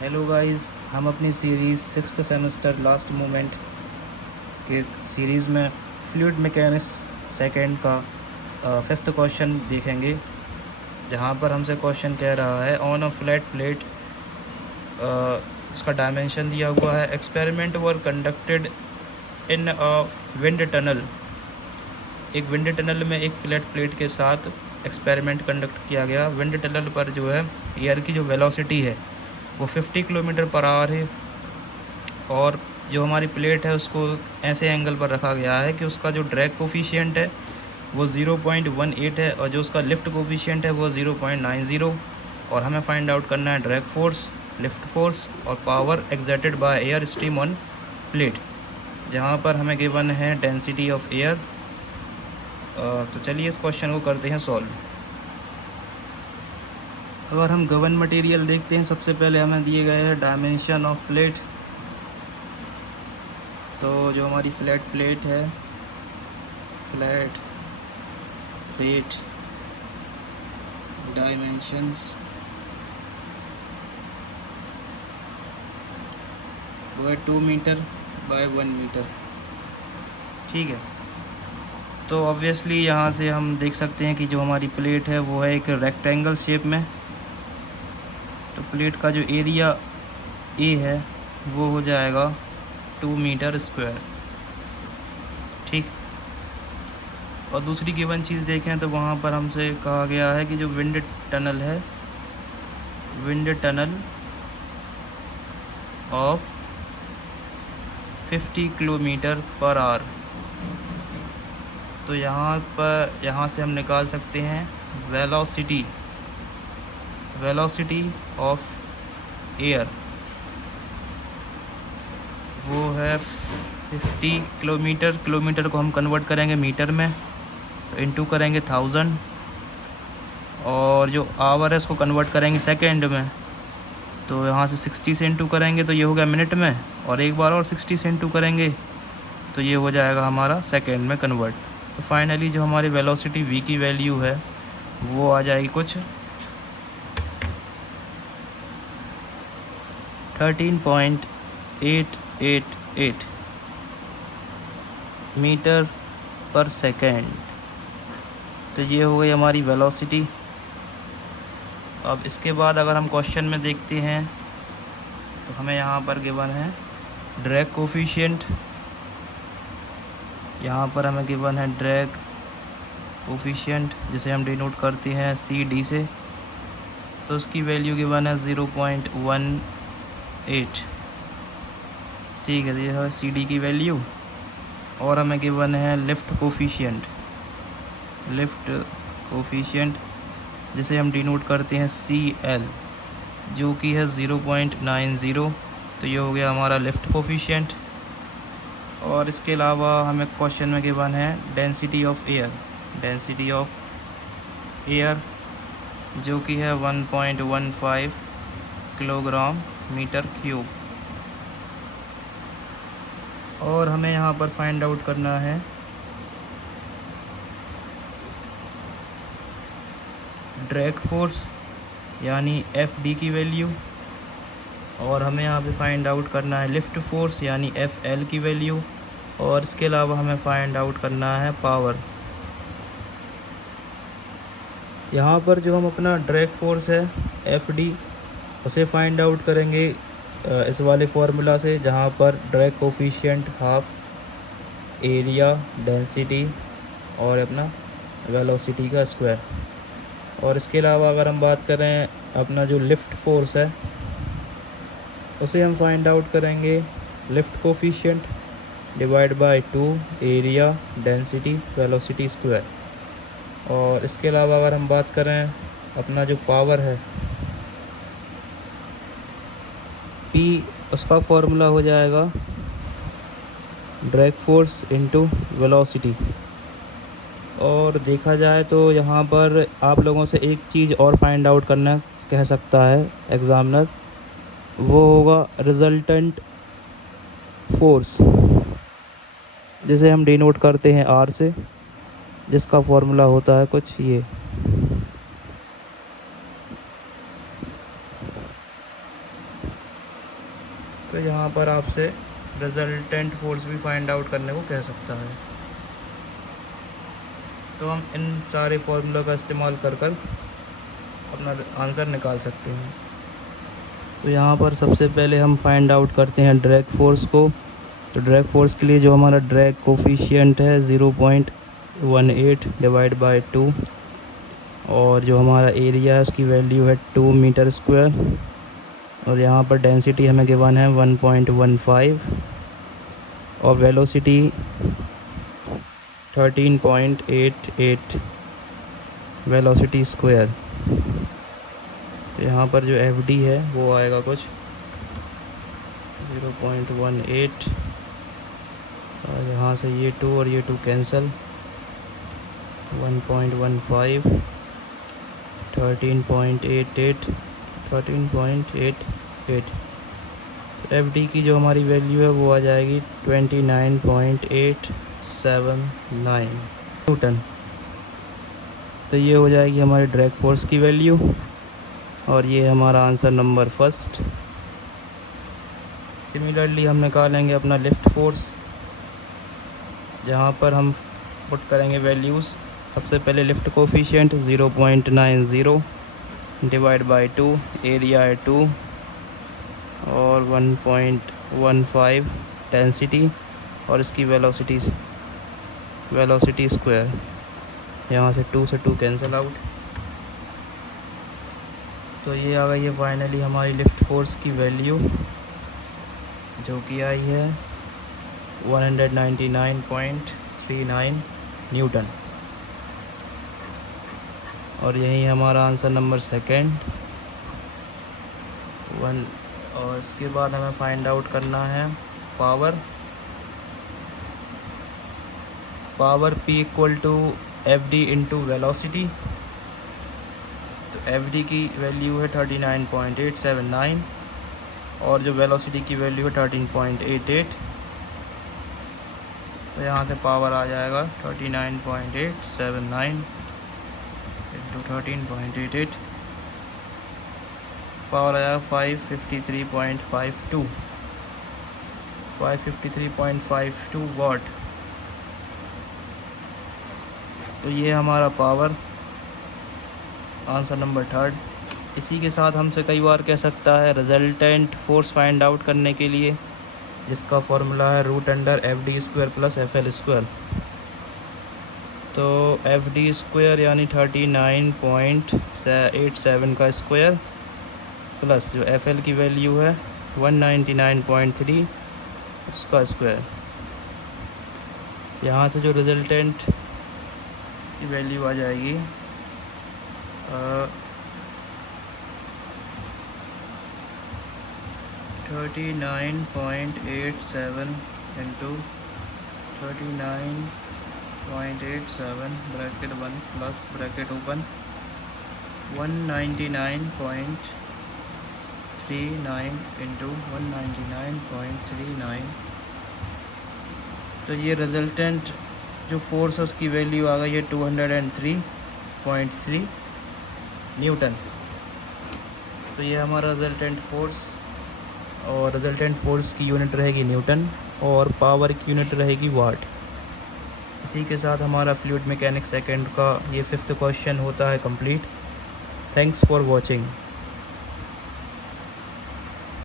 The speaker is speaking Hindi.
हेलो गाइस, हम अपनी series sixth semester last moment के सीरीज़ में फ्लूइड मैकेनिक्स सेकेंड का फिफ्थ क्वेश्चन देखेंगे, जहां पर हमसे क्वेश्चन कह रहा है ऑन अ फ्लैट प्लेट। इसका डायमेंशन दिया हुआ है। Experiment were conducted in a wind tunnel. एक विंड टनल में एक फ्लैट प्लेट के साथ एक्सपेरिमेंट कंडक्ट किया गया। विंड टनल पर जो है एयर की जो वेलोसिटी है वो 50 किलोमीटर पर आवर है, और जो हमारी प्लेट है उसको ऐसे एंगल पर रखा गया है कि उसका जो ड्रैग कोफिशिएंट है वो 0.18 है, और जो उसका लिफ्ट कोफिशिएंट है वो 0.90। और हमें फाइंड आउट करना है ड्रैग फोर्स, लिफ्ट फोर्स और power exerted by air stream on plate, जहाँ पर हमें गिवन है डेंसिटी ऑफ एयर। तो चलिए इस क्वेश्चन को करते हैं सॉल्व। अगर हम गिवन मटेरियल देखते हैं, सबसे पहले हमें दिए गए हैं डायमेंशन ऑफ प्लेट। तो जो हमारी फ्लैट प्लेट है, फ्लैट प्लेट डायमेंशंस वो है 2 मीटर बाय 1 मीटर। ठीक है, तो ऑब्वियसली यहाँ से हम देख सकते हैं कि जो हमारी प्लेट है वो है एक रेक्टेंगल शेप में। तो प्लेट का जो एरिया ए है वो हो जाएगा 2 मीटर स्क्वायर। ठीक, और दूसरी गिवन चीज़ देखें तो वहाँ पर हमसे कहा गया है कि जो विंड टनल है, wind tunnel of 50 kilometre per hour. तो यहाँ से हम निकाल सकते हैं वेलोसिटी, वेलोसिटी ऑफ एयर वो है 50 किलोमीटर। किलोमीटर को हम कन्वर्ट करेंगे मीटर में, तो इंटू करेंगे 1000, और जो आवर है उसको कन्वर्ट करेंगे सेकेंड में, तो यहाँ से 60 से इंटू करेंगे तो ये हो गया मिनट में, और एक बार और 60 से इंटू करेंगे तो ये हो जाएगा हमारा सेकेंड में कन्वर्ट। तो फाइनली जो हमारी वेलोसिटी v की वैल्यू है वो आ जाएगी कुछ 13.888 मीटर पर सेकेंड। तो ये हो गई हमारी वेलोसिटी। अब इसके बाद अगर हम क्वेश्चन में देखते हैं तो हमें यहाँ पर गिवन है ड्रैग कोफिशिएंट। यहाँ पर हमें गिवन है ड्रैग कोफिशिएंट, जिसे हम डिनोट करते हैं CD से। तो उसकी वैल्यू गिवन है 0.18। ठीक है, ये है CD की वैल्यू। और हमें गिवन है लिफ्ट कोफिशिएंट, लिफ्ट कोफिशिएंट जिसे हम डिनोट करते हैं CL, जो कि है 0.90। तो ये हो गया हमारा लिफ्ट कोफिशिएंट। और इसके अलावा हमें क्वेश्चन में गिवन है density of air, density of air जो कि है 1.15 किलोग्राम मीटर क्यूब। और हमें यहाँ पर फाइंड आउट करना है ड्रैग फोर्स यानी FD की वैल्यू, और हमें यहाँ पे फाइंड आउट करना है लिफ्ट फोर्स यानी FL की वैल्यू, और इसके अलावा हमें फाइंड आउट करना है पावर। यहाँ पर जो हम अपना ड्रैग फोर्स है FD उसे फाइंड आउट करेंगे इस वाले फार्मूला से, जहाँ पर drag coefficient half area density और अपना वेलोसिटी का स्क्वायर। और इसके अलावा अगर हम बात करें अपना जो लिफ्ट फोर्स है उसे हम फाइंड आउट करेंगे lift coefficient divide by 2 area density velocity square. और इसके अलावा अगर हम बात करें अपना जो पावर है P, उसका फॉर्मूला हो जाएगा ड्रैग फोर्स इनटू वेलोसिटी। और देखा जाए तो यहाँ पर आप लोगों से एक चीज़ और फाइंड आउट करना कह सकता है एग्ज़ामिनर, वो होगा रिजल्टेंट फोर्स, जिसे हम डिनोट करते हैं R से, जिसका फॉर्मूला होता है कुछ ये। तो यहाँ पर आपसे रिजल्टेंट फोर्स भी फाइंड आउट करने को कह सकता है। तो हम इन सारे फार्मूला का इस्तेमाल कर अपना आंसर निकाल सकते हैं। तो यहाँ पर सबसे पहले हम फाइंड आउट करते हैं ड्रैग फोर्स को। तो ड्रैग फोर्स के लिए जो हमारा ड्रैग कोफिशिएंट है 0.18 डिवाइड बाय 2, और जो हमारा एरिया है उसकी वैल्यू है 2 मीटर स्क्वायर, और यहाँ पर डेंसिटी हमें गिवन है 1.15, और वेलोसिटी 13.88 वेलोसिटी स्क्वायर। तो यहाँ पर जो एफ डी है वो आएगा कुछ 0.18, और यहाँ से ये 2 और ये 2 कैंसिल, 1.15, 13.88। एफ डी की जो हमारी वैल्यू है वो आ जाएगी 29.879 न्यूटन। तो ये हो जाएगी हमारी ड्रैग फोर्स की वैल्यू, और ये हमारा आंसर नंबर फर्स्ट। सिमिलरली हम निकालेंगे अपना लिफ्ट फोर्स, जहाँ पर हम पुट करेंगे वैल्यूज़। सबसे पहले lift coefficient 0.90 divide by 2, area है 2 और 1.15 डेंसिटी, और इसकी वेलोसिटी स्क्वायर। यहाँ से 2 से 2 कैंसिल आउट। तो ये आ गई है फाइनली हमारी लिफ्ट फोर्स की वैल्यू, जो कि आई है 199.39 न्यूटन। और यही हमारा आंसर नंबर सेकंड वन। और इसके बाद हमें फाइंड आउट करना है power P equal to F D into velocity. तो एफ डी की वैल्यू है 39.879, और जो वेलोसिटी की वैल्यू है 13.88। तो यहाँ से पावर आ जाएगा 39.879 इंटू 13.88, पावर आया 553.52 वाट। तो ये हमारा पावर आंसर नंबर थर्ड। इसी के साथ हमसे कई बार कह सकता है रिजल्टेंट फोर्स फाइंड आउट करने के लिए, जिसका फॉर्मूला है √अंडर/FD² + FL²। तो FD² यानी 39.87 का स्क्वायर, प्लस जो FL की वैल्यू है 199.3 उसका स्क्वायर। यहाँ से जो रिजल्टेंट की वैल्यू आ जाएगी 39.87 into 39.87 bracket 1 plus bracket open 199.39 into 199.39। तो ये रिजल्टेंट जो फोर्स है उसकी वैल्यू आ गई है 203.3 न्यूटन। तो ये हमारा रिजल्टेंट फोर्स, और रिजल्टेंट फोर्स की यूनिट रहेगी न्यूटन, और पावर की यूनिट रहेगी वाट। इसी के साथ हमारा फ्लूइड मैकेनिक्स सेकंड का ये 5th क्वेश्चन होता है कंप्लीट। Thanks for watching.